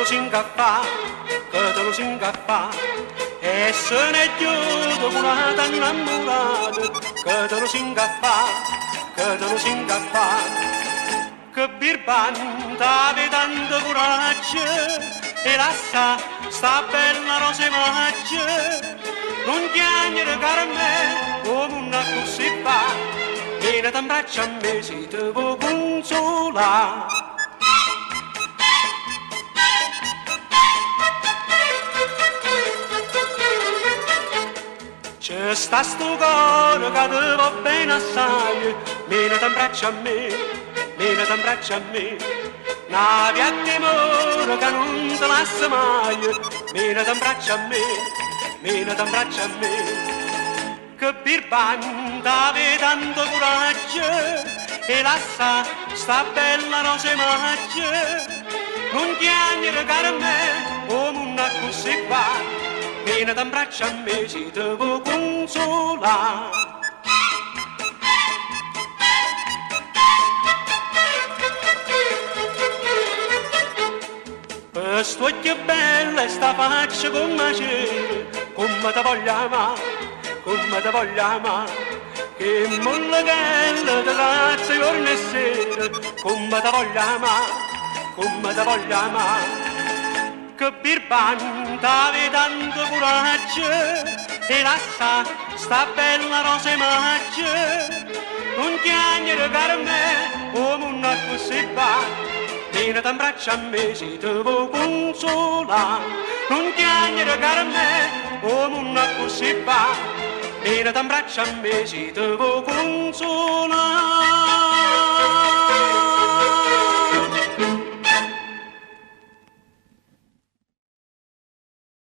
lo si ingaffa, che te lo si ingaffa, e se ne è chiuso con una donna innamorata, che te lo si ingaffa, che te lo si ingaffa. Che birbanta ave tanto coraggio e lascia sta bella rosa maggia non chiagnere caro a me come una così fa viene t'abbraccia a me si te può consolare. C'è sta sto cuore che te va bene assai viene t'abbraccia a me vieni t'abbraccia a me, una via timore che non te lascia mai, vieni t'abbraccia a me, vieni t'abbraccia a me. Che birbanta ave tanto coraggio e lascia sta bella rosa maggia, non chiagnere caro a me come una così qua, vieni t'abbraccia a me si te può consolare. Questo occhio bello e sta faccia come c'è, come te voglio amare, come te voglio amare, che molla che te cazzo giorno e sera, come te voglio amare, come te voglio amare. Che birbanta ave tanto coraggio e lascia sta bella rosa maggia, non chiagnere caro a me come una così va. Vieni t'abbraccia a me si te può consolare, non chiagnere caro a me come una così fa. Vieni t'abbraccia a me si te può consolare.